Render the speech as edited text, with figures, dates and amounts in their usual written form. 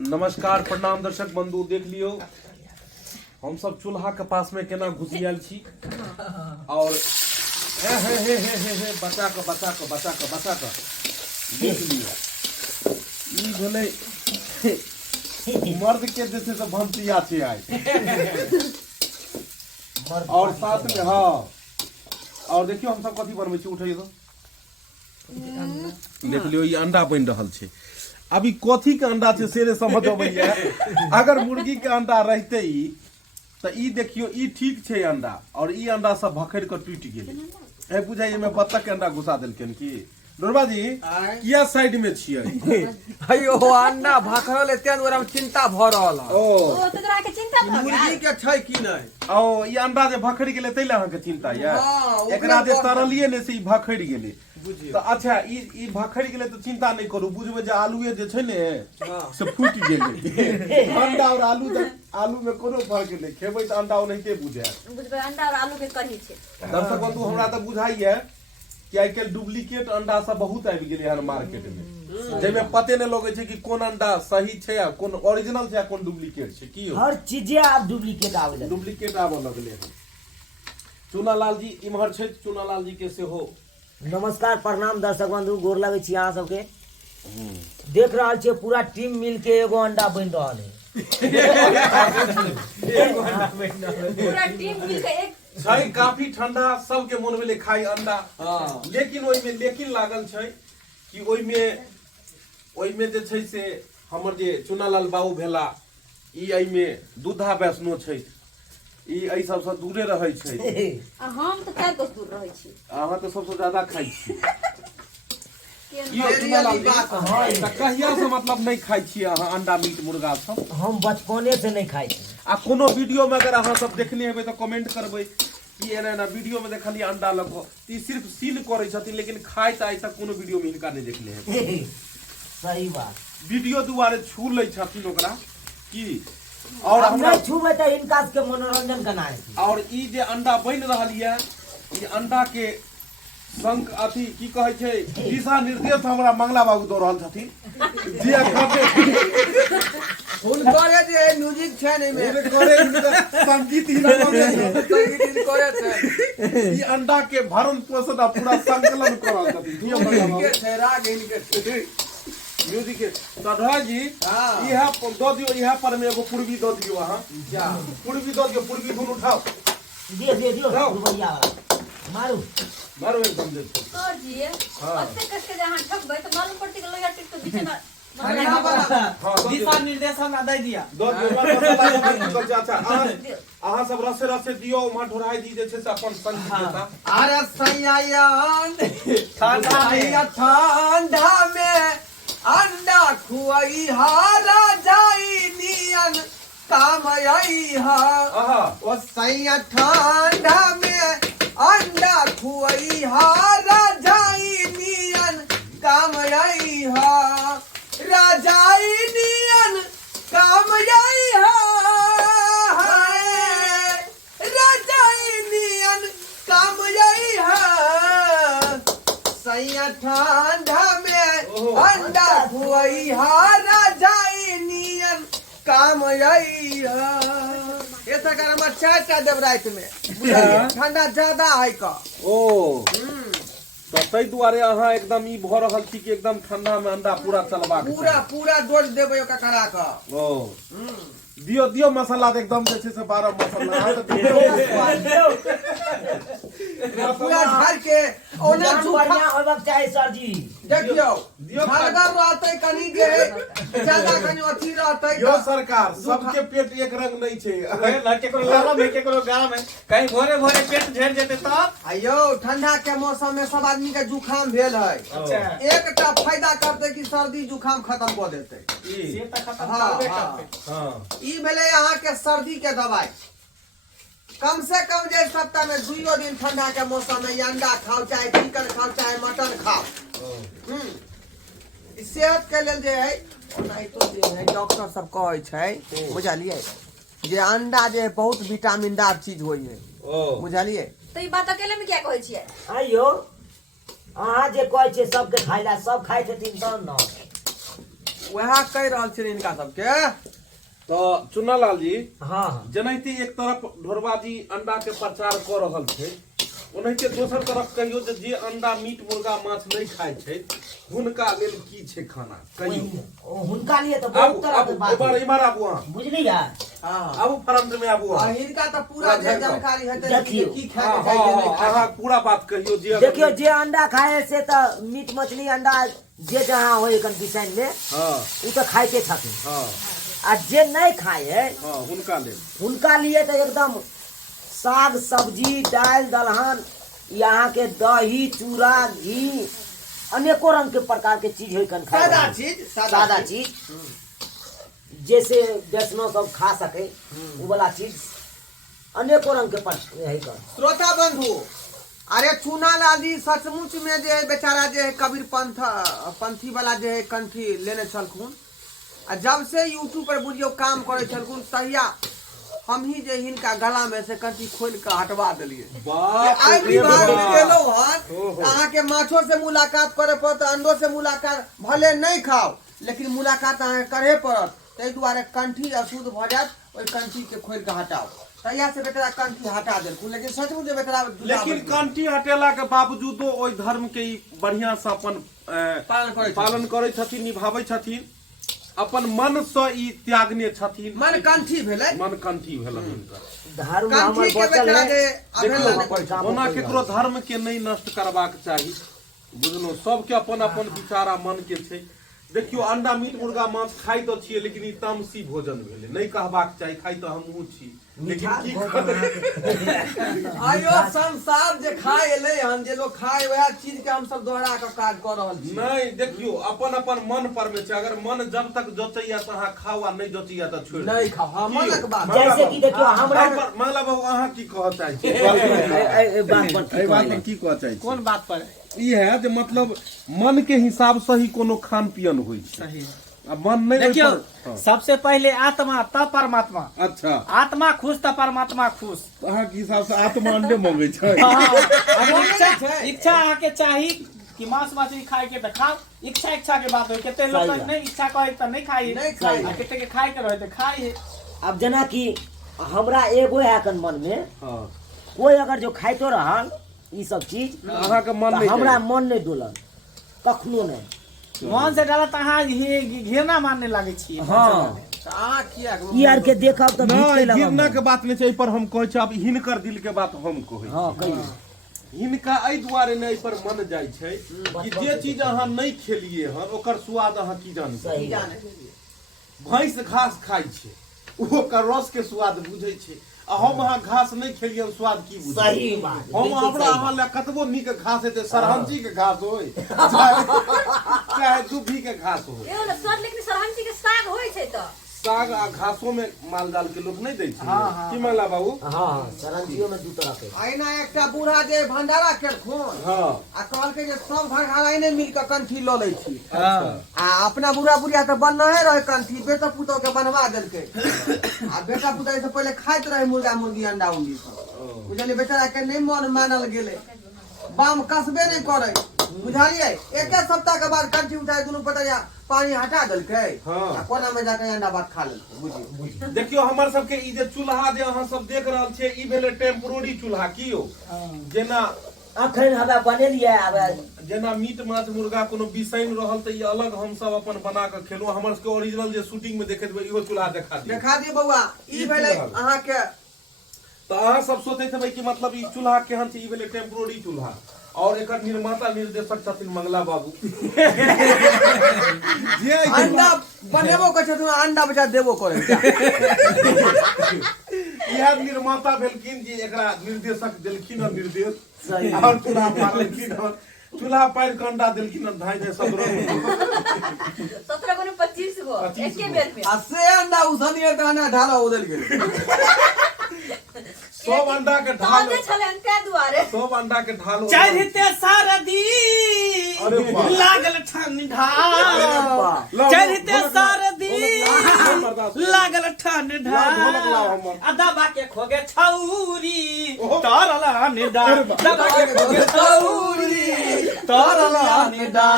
नमस्कार प्रणाम दर्शक बंधु, देख लियो हम सब चूल्हा के पास में केना घुसियाल छी और हे बचा के देख लियो ई भेलै मर्द के जैसे से भंसिया छै आइ और साथ में हाँ और देखियो हम सब कथी बनबै छी उठै तो देख लियो ई अंडा बनि रहल छै। अभी कथी के अंडा छै से समझ अबैया। अगर मुर्गी के अंडा रहते ई तो ई देखियो ई ठीक छै अंडा और ई अंडा सब भखड़ के टूटि गेलै। ए बुझाइ में बत्तख के अंडा घुसा देलकन की डोरबा जी किया साइड में छियै अयो अंडा भखरल एतेन ओरा में चिंता भ रहल है। ओ तोरा के चिंता भ गेल मुर्गी के छै कि नै ओ ई अंडा जे भखड़ गेलै तैले अहाँ के चिंता ये एकरा जे तरलिए ने से ई भखड़ गेलै तो अच्छा ई भखड़ गेलै तो चिंता नहीं करू, बुझबे जे आलूए जे छै ने से फूटि गेलै। अंडा और आलू में कोनो फर्क नहीं, खेबै त अंडा ओनाहिते बुझाय बुझबे अंडा और आलू के कही छै। दर्शक बंधु हमरा त बुझाइए कि आइ काल्हि डुप्लीकेट अंडा सब बहुत आबि गेलै हन मार्केट में, जेमे पते नहीं लगे छै कि कोन अंडा सही छै आ कोन ओरिजिनल छै आ कोन डुप्लीकेट छै। की हर चीजे आब डुप्लीकेट आवे लगलै, डुप्लीकेट आबऽ लगलै हन। चूनालाल जी इम्हर छै, चूनालाल जी के सेहो नमस्कार प्रणाम दर्शक बंधु, गोर लगे छी अहाँ सबके। देख रहल छियै पूरा टीम मिल के एगो अंडा बन रहल है। पूरा टीम मिल के एक छै काफी ठंडा, सबके मन भेलै खाई अंडा, लेकिन ओइ में लेकिन लागल छै कि ओइ में जे छै से हमर जे चुनालाल बाबू भेला ई एहि में दूधा वैष्णो छै, ई एहि सबसे दूरे रहै छै। हम तो चार कोस दूर रहै छी, अहाँ तो सबसे ज्यादा खाई छी। हाँ, कहिया से मतलब नहीं खाई छी अहाँ अंडा मीट मुर्गा सब? हम बचपने से नहीं खाई छी। आ कोनो वीडियो में अगर अहाँ सब देखने हेबै तो कमेंट करबै कि एना वीडियो में देखलिए अंडा लगो, ई सिर्फ सील करै छथिन लेकिन खाय त आइ तक कोनो वीडियो में इनका नहीं देखले हेबै। सही बात, वीडियो दुआरे छू लै छथिन ओकरा की और हमरा छूबे त इनका के मनोरंजन करना है। और ई जे अंडा बन रहल ये ई अंडा के संग अथी की कहै छै दिशा निर्देश हमरा मंगला बाबू दऽ रहल छथिन जे अखन हुनकर जे म्यूजिक छै नै में संगीत ही लगावे संगीत करे छै। ई अंडा के भरण पोषण आ पूरा संकलन कर रहल छथिन दियो मंगला के छै राग इनके म्यूजिक के सधा जी इहा दऽ दियो, इहा पर में एगो पूर्वी दऽ दियो अहाँ पूर्वी दऽ दियो, पूर्वी धुन उठाओ दियो दुबैया वाला मारो एकदम दे तो जी ओते कस के जहां ठकबै तो मालूम पड़ती के लोया टिक तो बीच में दिशा निर्देश हमरा दे दिया दऽ दियो। अच्छा अहाँ सब रसे रसे दियो, उमा ढोराई दी जे छै से अपन संगीत देता। अरे सैयान ठंडा में अंडा खुआई हारा जाई नियन काम आई हा ओ सैया ठंडा में अंडा खुआई हारा जाई नियन काम आई हा राजाई नियन काम आई हा राजाई नियन काम आई हा सैया ठंडा में अंडा खुआई हारा जाई नियन काम आई हा। ये सकर हम 4टा देव रात में ठंडा ज्यादा है का ओ तो तै दुआरे अहाँ एकदम ई भ रहल छी कि एकदम ठंडा में अंडा पूरा चलबाक पूरा डोज देबै ओका करा का। ओ दियो मसाला तो एकदम जे छै से 12 मसाला पूरा ढाल के ओना बढ़िया होबाक चाही सर जी। देखियो हरगर रहतै कनी जे ज्यादा कनी अथी रहतै यो सरकार सबके पेट एक रंग नहीं छै, केकरो लरम है केकरो गाम है कहीं भोरे भोरे पेट झड़ जेतै तब। आयो ठंडा के मौसम में सब आदमी के जुकाम भेल है। अच्छा एकटा फायदा करते कि सर्दी जुकाम खत्म कर देतै, से त खत्म करबे करतै। हां ई भेलै अहाँ के सर्दी के दवाई। कम से कम जे सप्ताह में 2 दिन ठंडा के मौसम में अंडा खाओ चाहे चिकन खाओ चाहे मटन खाओ, सेहत के लेल जे है ओनाहितो जे है डॉक्टर सब कहै छै बुझलिए जे अंडा जे बहुत विटामिन दार चीज होय है बुझलिए। तो ई बात अकेले में क्या कहै छियै? अयो अहाँ जे कहै छियै सबके खाइला सब खाइ छथिन तब न वह कह रहल छै इनका सबके। तो चुन्नालाल जी हाँ जेनाहिते एक तरफ ढोरबाजी अंडा के प्रचार कर रहल छै, ओनाहिते दोसर तरफ कहियो जे अंडा मीट मुर्गा माछ नहीं खाय छै हुनका लेल की छै खाना कहियो। हुनका लिए तो बहुत तरह के बात है। इमहर आबू अहाँ, बुझलियै? आबू फ्रंट में आबू अहाँ। इनका तो पूरा जे जानकारी है देखियो। की खाए के चाहिए नहीं खाए अहाँ पूरा बात कहियो जे देखियो जे अंडा खाए से तो मीट मछली अंडा जे जहाँ हो कंडीशन में हाँ उ तो खाइते छथिन। हाँ आ जे नहीं खाए हाँ हुनका लेल उनका लिए तो एकदम साग सब्जी दाल दलहन यहाँ के दही चूड़ा घी अनेकों रंग के प्रकार के चीज है कन सादा चीज सादा चीज जैसे वैष्णव सब खा सके वो वाला चीज अनेकों रंग के है कन। श्रोता बंधु, अरे चुनालाल जी सचमुच में जे बेचारा जे है कबीर पंथी वाला जे है कंठी लेने छलखुन, आ जब से यूट्यूब पर बुझियो काम करे छलखुन तहिया हम ही जे हिनका गला में से कंठी खोल के हटवा दिलिए। आइ विभाग में गेलो हन अहाँ के माछो से मुलाकात करे पड़त, अंडो से मुलाकात भले नहीं खाओ लेकिन मुलाकात अहाँ करे पड़त, ताहि दुआरे कंठी अशुद्ध भ जात, ओइ कंठी के खोल के हटाओ। तहिया से बेचारा कंठी हटा देलखुन, लेकिन सचमुच जे बेचारा लेकिन कंठी हटेला के बावजूदो ओइ धर्म के ई बढ़िया से अपन पालन करे छथिन, निभाबै छथिन, अपन मन से ई त्यागने छथिन। मन कंठी भेलै, मन कंठी भेलन हुनकर। धर्म कंठी हमर के बचल बेचारा है। जे देखियो ओना केकरो धर्म के नहीं नष्ट करबाक चाही, बुझलहुँ? सबके अपन अपन विचारा मन के छै। देखियो अंडा मीट मुर्गा माछ खाइ तो छियै लेकिन ई तामसी भोजन भेलै, नहीं कहबाक चाही, खाइ तो हमहूँ छी लेकिन की आयो संसार जे खाए एले हन, जे लोग खाए वह चीज के हम सब दोहरा के काज कर रहल छी। नहीं देखियो अपन अपन मन पर में छै, अगर मन जब तक जचैया त अहाँ खाओ आ नहीं जचैया त छोड़ि नहीं खाओ, हाँ मनक बात। जैसे कि देखियो हमरा माला बाबू अहाँ की कहऽ चाहै छी? बात एहि बात पर की कहऽ चाहै छी? कौन बात पर? ई है जे मतलब मन के हिसाब से ही कोनो खान पियन होइ छै। सही आ मन नहीं देखियो हाँ। सबसे पहले आत्मा तब परमात्मा। अच्छा आत्मा खुश तब परमात्मा खुश। अहाँ के हिसाब से आत्मा अंडे मांगे छै। इच्छा आके चाही कि मांस मछली खाए के त खाओ, इच्छा के बात हो। केते लोग नहीं इच्छा करे त नहीं खाई, केते के खाए के रहे त खाई है। अब जना कि हमरा एगो है कन मन में हाँ कोई अगर जो खाइतो रहल ई सब चीज अहाँ के मन नहीं हमरा मन नहीं डोलल कखनो नहीं। मन से डाला त अहाँ घृणा मानने लागे छी। हाँ आ किया ई आर के देखब त भीतर लगब। गिरना के बात नहीं छै, एहि पर हम कहै छी। अब हिनकर दिल के बात हम कहै हाँ कहियो हिनका एहि दुआरे ने एहि पर मन जाइ छै कि जे चीज अहाँ नहीं खेलिए हन ओकर स्वाद अहाँ की जानै छी। सही भैंस घास खाइ छै, ओकर रस के स्वाद बुझै छै, आ हम अहाँ घास नहीं खेलिए स्वाद की बुझै? सही बात। हम हमरा अहाँ ले कतबो नीक घास हेतै, सरहंजी के घास होय चाहे दुभी के घास होय, एहो न स्वाद, लेकिन सरहंजी के साग होय छै त साग आ घासों में माल जाल के लोग नहीं दै छै। की माला बाबू? हाँ सरंजियो में दू तरह के। आइना एकटा बूढ़ा जे भंडारा केलखुन हाँ आ कहलकै जे सब घर घराइने मिल के कंठी ल लै छी। अच्छा आ अपना बुढ़ा बुढ़िया तो बनहे रहे कंठी, बेटा पुतोह के बनवा देलकै। आ बेटा पुतोह से पहले खाइत रहे मुर्गा मुर्गी अंडा उंडी सब, बुझलिए? बेचारा के नहीं मन मानल गेले, बाम कसबे नहीं करे, बुझलिए? एक सप्ताह के बाद कंठी उठाए दुनू पतरिया पानी हटा देलकै, हाँ। आ कोना में जाके अंडा भात खा लेलकै। बुझिए देखियो हमर सबके ई जे चूल्हा जे अहाँ सब देख रहल छियै ई भेलै टेम्पोररी चूल्हा। की हो जेना अखन हवे बनेलिए, अब जेना मीट माछ मुर्गा कोनो बिसैन रहल त ई अलग हम सब अपन बना के खेलहुं। हमर सबके ओरिजिनल जे शूटिंग में देखैत इहो चूल्हा देखा दियौ। देखा दियो बौआ, ई भेलै अहाँ के। तो अहाँ सब सोचैत हेबै कि मतलब ई चूल्हा केहन छै? ई भेलै टेम्पोररी चूल्हा, और एकर निर्माता निर्देशक छथिन मंगला बाबू। जे अंडा बनेबो करे छथिन, अंडा बेचा देबो करे। इएह निर्माता भेलखिन जे एकरा निर्देशक देलखिन हँ निर्देश, सही। और चूल्हा पारलखिन हँ। चूल्हा पारि के अंडा देलखिन हँ 2.5 17 को 25 गो एके बेर में। आ से अंडा उसनिए त अंडा ढाला उदल गेल। सब अंडा के ढाल, ताजे छले ते दुआरे सब अंडा के ढाल चढ़ते सरदी अरे वाह। लागल ठंडा, लाओ, चढ़ते ढोलक सरदी ढोलक लागल ठंडा, लाओ, ढोलक लाओ हमर। आ दबा के खोगे छौरी ओहो। तरला निडा, दबा के खोगे छौरी तरला निडा।